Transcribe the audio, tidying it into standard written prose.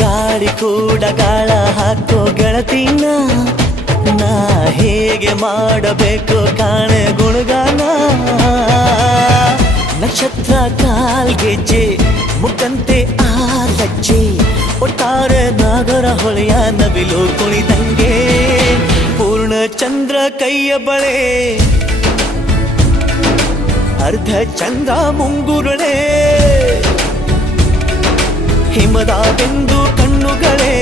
ಗಾಳಿ ಕೂಡ ಗಾಳ ಹಾಕೋ ಗೆಳತಿನ ನಾ ಹೇಗೆ ಮಾಡಬೇಕು ಕಾಣೆ ಗುಣಗಾನ ನಕ್ಷತ್ರ ಕಾಲ್ಗೆಜ್ಜೆ ಮುಖಂತೆ ಆ ಲಜ್ಜೆ ಒಟ್ಟಾರೆ ನಾಗರ ಹೊಳೆಯ ನವಿಲು ಕುಣಿದಂಗೆ ಪೂರ್ಣ ಚಂದ್ರ ಕೈಯ ಬಳೆ ಅರ್ಧ ಚಂದ್ರ ಮುಂಗುರುಳೆ ಹಿಮದ ಬೆಂದು ಕಣ್ಣುಗಳೇ